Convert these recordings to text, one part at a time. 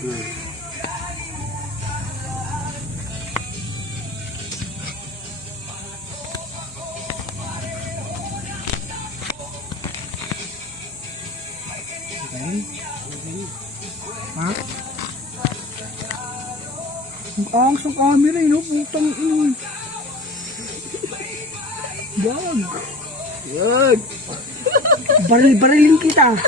Ha? Ang sa camera, no? Putang ino. Gag. Yun. Baril-barilin kita.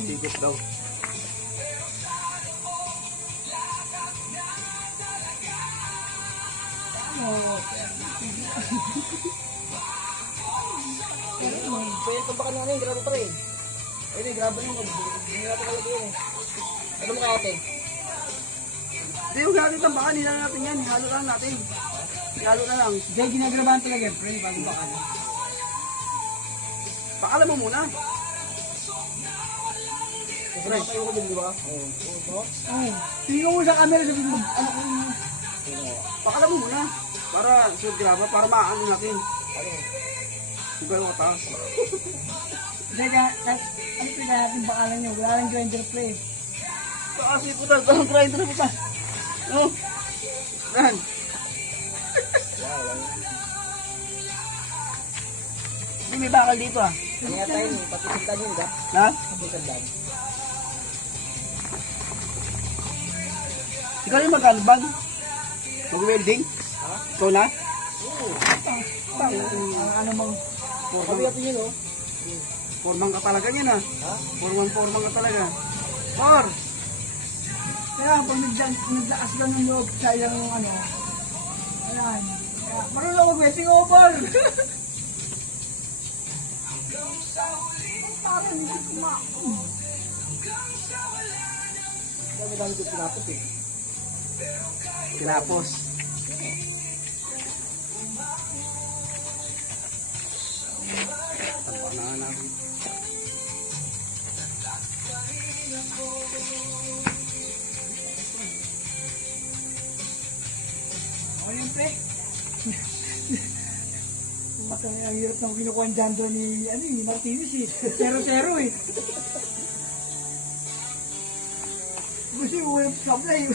Tigot daw. Pwede pa baka namin, grabe pa rin. Ayun, grabe naman. Hindi natin kalagay yun eh. Ano mo kaya ate? Hindi, huwag natin tambakan. Hila natin yan. Halo lang natin. Halo na lang. Hindi, ginagrabahan talaga, pre, bago bakal. Pakalan mo muna. Kasi nakatayo ko din, di ba? Oo. Tingnan mo sa camera, sabi mo, ano ko yun? Pakalan mo muna. Para sure graba. Para maano natin. Ano? Sugal ko taas. Hindi, ano pre, kaya natin bakalan nyo? Wala lang grinder, pre. Kasi puta. Parang grinder na puta. No? Yan. Hindi, may bakal dito ah. Ano nga tayo, patisintan yun, ba? Ha? Patisintan. Ikaw yung mag-albag? Mag-welding? Ha? Ikaw na? Oo. Ano mang, Sabi natin yun, oh. Formang ka talaga yan ah. Ha? Formang ka talaga. Por! kaya pag naglakas lang ng loob sa ilang ano, ayan, kaya, marunong mag-wedding over! Parang hindi ko Sabi namin ko pinapos eh. Kinapos. Tamba na natin. O yun, pre. Ang hirap ng kinukuha ang jando ni, ni Martinez eh. 0-0 eh. Gusto yung web supply.